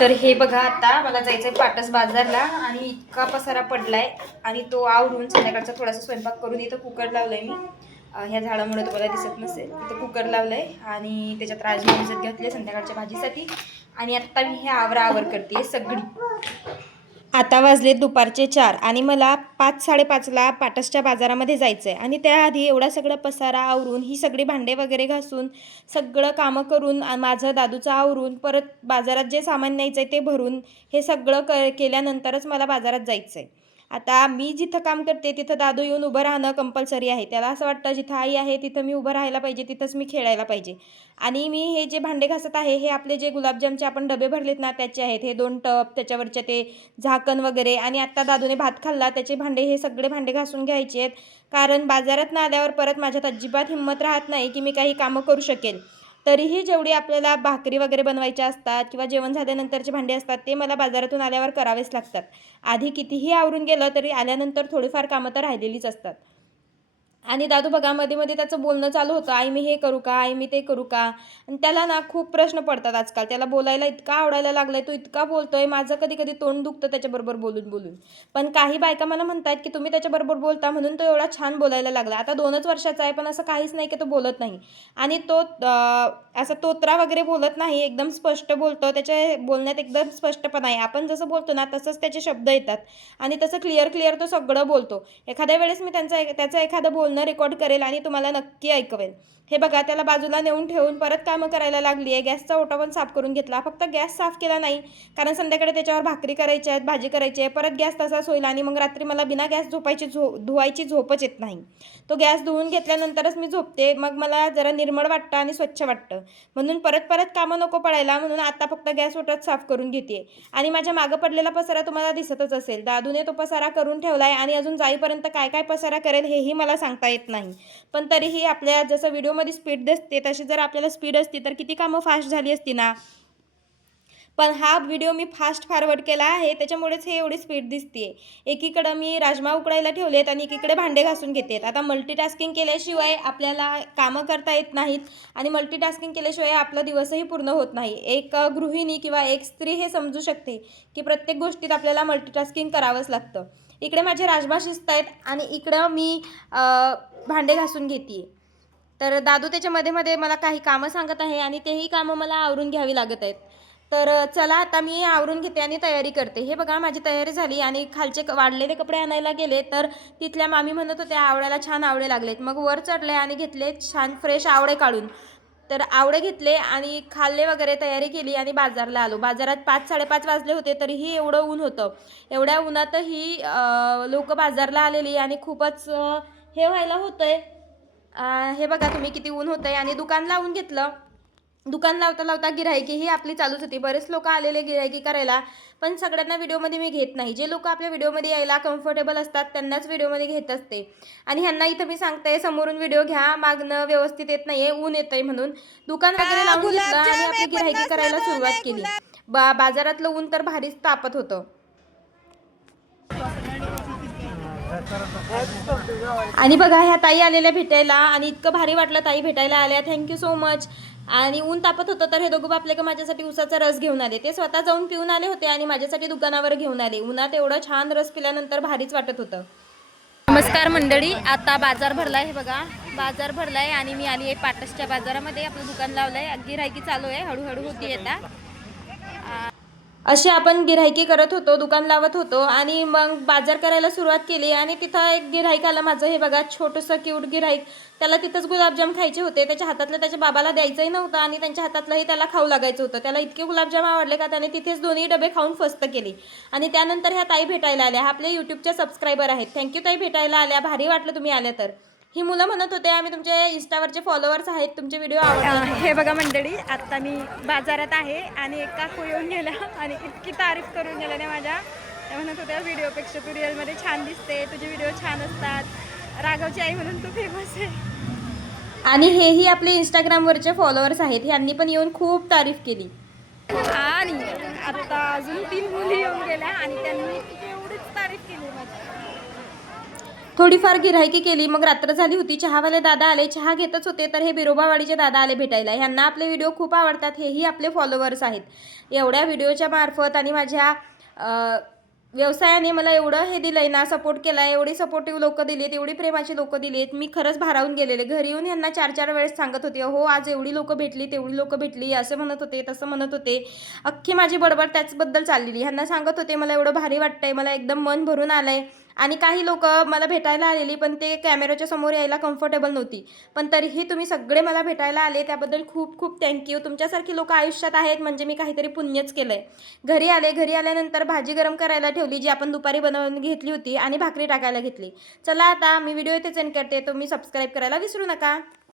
तर हे बघा, आता मला जायचंय पाटस बाजारला आणि इतका पसारा पडलाय आणि तो आवरून संध्याकाळचा थोडासा स्वयंपाक करून इथं कुकर लावलंय मी. ह्या झाडामुळे तुम्हाला दिसत नसेल, इथं कुकर लावलंय आणि त्याच्यात राजमा भिजत घातले संध्याकाळच्या भाजीसाठी. आणि आता मी हे आवराआवर करते सगळी. आता वाजले दुपारचे 4 आणि मला 5:30ला पाटसच्या बाजारामध्ये जायचं आहे. आणि त्याआधी एवढा सगळं पसारा आवरून, ही सगळी भांडे वगैरे घासून, सगळं कामं करून, माझं दादूचं आवरून, परत बाजारात जे सामान न्यायचं आहे ते भरून, हे सगळं केल्यानंतरच मला बाजारात जायचं आहे. आता मी जिथं काम करते तिथं दादू येऊन उभं राहणं कंपल्सरी आहे. त्याला असं वाटतं जिथं आई आहे तिथं मी उभं राहायला पाहिजे, तिथंच मी खेळायला पाहिजे. आणि मी हे जे भांडे घासत आहे हे आपले जे गुलाबजामचे आपण डबे भरलेत ना त्याचे आहेत. हे 2 टप, त्याच्यावरचे ते झाकण वगैरे. आणि आत्ता दादूने भात खाल्ला त्याचे भांडे, हे सगळे भांडे घासून घ्यायचे आहेत. कारण बाजारातनं आल्यावर परत माझ्यात अजिबात हिंमत राहत नाही की मी काही कामं करू शकेल. तरीही जेवढी आपल्याला भाकरी वगैरे बनवायच्या असतात किंवा जेवण झाल्यानंतरचे भांडे असतात ते मला बाजारातून आल्यावर करावेच लागतात. आधी कितीही आवरून गेलं तरी आल्यानंतर थोडीफार कामं तर राहिलेलीच असतात. आणि दादू बघा मध्ये मध्ये त्याचं बोलणं चालू होतं, आई मी हे करू का, आई मी ते करू का. आणि त्याला ना खूप प्रश्न पडतात आजकाल. त्याला बोलायला इतका आवडायला लागलाय, तो इतका बोलतोय, माझं कधी कधी तोंड दुखतं त्याच्याबरोबर बोलून बोलून. पण काही बायका मला म्हणतात की तुम्ही त्याच्याबरोबर बोलता म्हणून तो एवढा छान बोलायला लागला. आता 2च वर्षाचा आहे पण असं काहीच नाही की तो बोलत नाही. आणि तो असं तोत्रा वगैरे बोलत नाही, एकदम स्पष्ट बोलतो. त्याच्या बोलण्यात एकदम स्पष्टपणा आहे. आपण जसं बोलतो ना तसंच त्याचे शब्द येतात आणि तसं क्लिअर क्लिअर तो सगळं बोलतो. एखाद्या वेळेस मी त्याचं एखादं बोलणं रेकॉर्ड करेल आणि तुम्हाला नक्की ऐकवेल. हे बघा, त्याला बाजूला नेऊन ठेवून परत कामं करायला लागली आहे. गॅसचा ओटा पण साफ करून घेतला. फक्त गॅस साफ केला नाही कारण संध्याकाळी त्याच्यावर भाकरी करायची आहेत, भाजी करायची आहे. परत गॅस तसाच होईल आणि मग रात्री मला बिना गॅस धुवायची झोपच येत नाही. तो गॅस धुवून घेतल्यानंतरच मी झोपते. मग मला जरा निर्मळ वाटतं आणि स्वच्छ वाटतं. म्हणून परत परत कामं नको पडायला म्हणून आता फक्त गॅस ओटाच साफ करून घेते. आणि माझ्या मागं पडलेला पसारा तुम्हाला दिसतच असेल. दादूने तो पसारा करून ठेवलाय आणि अजून जाईपर्यंत काय काय पसारा करेल हेही मला सांगता येत नाही. पण तरीही आपल्या जसं व्हिडिओमध्ये स्पीड दिसते तशी जर आपल्याला स्पीड असती तर किती कामं फास्ट झाली असती ना. पण हा व्हिडिओ मी फास्ट फॉरवर्ड केला आहे त्याच्यामुळेच हे एवढी स्पीड दिसते. एकीकडं मी राजमा उकळायला ठेवलेत आणि एकीकडे भांडे घासून घेतेत. आता मल्टीटास्किंग केल्याशिवाय आपल्याला कामं करता येत नाहीत आणि मल्टीटास्किंग केल्याशिवाय आपला दिवसही पूर्ण होत नाही. एक गृहिणी किंवा एक स्त्री हे समजू शकते की प्रत्येक गोष्टीत आपल्याला मल्टीटास्किंग करावंच लागतं. इकडे माझे राजमा शिजत आहेत आणि इकडं मी भांडे घासून घेते. तर दादू त्याच्या मध्ये मध्ये मला काही कामं सांगत आहे आणि तेही कामं मला आवरून घ्यावी लागत आहेत. तर चला आता मी आवरून घेते आणि तयारी करते. हे बघा माझी तयारी झाली आणि खालचे वाढलेले कपडे आणायला गेले तर तिथल्या मामी म्हणत होत्या आवड्याला छान आवडे लागलेत. मग वर चढले आणि घेतले छान फ्रेश आवडे काढून. तर आवडे घेतले आणि खाल्ले वगैरे, तयारी केली आणि बाजारला आलो. बाजारात 5-5:30 वाजले होते तरीही एवढं ऊन होतं. एवढ्या उन्हातही लोक बाजारला आलेली आणि खूपच हे व्हायला होतंय. हे बघा तुम्ही किती ऊन होतंय. आणि दुकान लावून घेतलं. दुकान लावता लावता गिऱ्हाईकी ही आपली चालूच होती. बरेच लोक आलेले गिऱ्हाईकी करायला, पण सगळ्यांना व्हिडिओमध्ये मी घेत नाही. जे लोक आपल्या व्हिडिओमध्ये यायला कम्फर्टेबल असतात त्यांनाच व्हिडिओमध्ये घेत असते. आणि ह्यांना इथं मी सांगते समोरून व्हिडिओ घ्या, मागणं व्यवस्थित येत नाहीये, ऊन येतंय म्हणून. दुकान वगैरे लावून घेतलं आणि आपली गिऱ्हाईकी करायला सुरुवात केली. बाजारातलं ऊन तर भारीच तापत होतं. आणि बघा ह्या ताई आलेल्या भेटायला आणि इतकं भारी वाटलं ताई भेटायला आल्या, थँक्यू सो मच. आणि ऊन तापत होतं तर हे दोघं बापले का माझ्यासाठी उसाचा रस घेऊन आले. ते स्वतः जाऊन पिऊन आले होते आणि माझ्यासाठी दुकानावर घेऊन आले. उन्हात एवढं छान रस पिल्यानंतर भारीच वाटत होतं. नमस्कार मंडळी, आता बाजार भरलाय. हे बघा बाजार भरलाय आणि मी आली आहे पाटसच्या बाजारामध्ये. आपलं दुकान लावलंय, गिऱ्हाईकी चालू आहे, हळूहळू होती आता. असे आपण गिऱ्हाईकी करत होतो, दुकान लावत होतो आणि मग बाजार करायला सुरुवात केली. आणि तिथं एक गिऱ्हाईक आलं माझं. हे बघा छोटंसं क्यूट गिऱ्हाईक. त्याला तिथंच गुलाबजाम खायचे होते. त्याच्या हातातलं त्याच्या बाबाला द्यायचंही नव्हतं आणि त्यांच्या हातातलंही त्याला खाऊ लागायचं होतं. त्याला इतके गुलाबजाम आवडले का त्याने तिथेच 2ही डबे खाऊन फस्त केली. आणि त्यानंतर ह्या ताई भेटायला आल्या. आपल्या यूट्यूबच्या सबस्क्रायबर आहेत. थँक्यू ताई भेटायला आल्या, भारी वाटलं तुम्ही आल्या तर. ही मुलं म्हणत होते आम्ही तुमचे इंस्टावरचे फॉलोअर्स आहेत, तुमचे व्हिडिओ आवडतात. हे बघा मंडळी, आता मी बाजारात आहे आणि एक काकू येऊन गेल्या आणि इतकी तारीफ करून गेल्या ना माझ्या. त्या म्हणत होत्या व्हिडिओपेक्षा तू रिअलमध्ये छान दिसते, तुझे व्हिडिओ छान असतात, राघवची आई म्हणून तू फेमस आहे. आणि हेही आपले इंस्टाग्रामवरचे फॉलोअर्स आहेत. यांनी पण येऊन खूप तारीफ केली. आणि आता अजून 3 मुली येऊन गेल्या आणि त्यांनी एवढीच तारीफ केली माझी. थोडीफार गिऱ्हाईकी केली, मग रात्र झाली होती. चहावाले दादा आले, चहा घेतच होते तर हे बिरोबावाडीचे दादा आले भेटायला. ह्यांना आपले व्हिडिओ खूप आवडतात, हेही आपले फॉलोअर्स आहेत. एवढ्या व्हिडिओच्या मार्फत आणि माझ्या व्यवसायाने मला एवढं हे दिलंय ना, सपोर्ट केला, एवढी सपोर्टिव्ह लोक दिलीत, एवढी प्रेमाची लोक दिलीत, मी खरंच भारावून गेलेले. घरी येऊन ह्यांना 4-4 वेळेस सांगत होते, हो आज एवढी लोक भेटली, तेवढी लोक भेटली, असं म्हणत होते, तसं म्हणत होते. अख्खी माझी बडबड त्याचबद्दल चाललेली. ह्यांना सांगत होते मला एवढं भारी वाटतंय, मला एकदम मन भरून आलंय. आणि काही लोक मला भेटायला आलेली, पण ते कॅमेऱ्याच्या समोर यायला कम्फर्टेबल नव्हती, पण तरीही तुम्ही सगळे मला भेटायला आले, त्याबद्दल खूप खूप थँक्यू. तुमच्यासारखी लोक आयुष्यात आहेत म्हणजे मी काहीतरी पुण्यच केलंय. घरी आल्यानंतर भाजी गरम करायला ठेवली, जी आपण दुपारी बनवून घेतली होती, आणि भाकरी टाकायला घेतली. चला आता मी व्हिडिओ इथेच एंड करते. तुम्ही सबस्क्राईब करायला विसरू नका.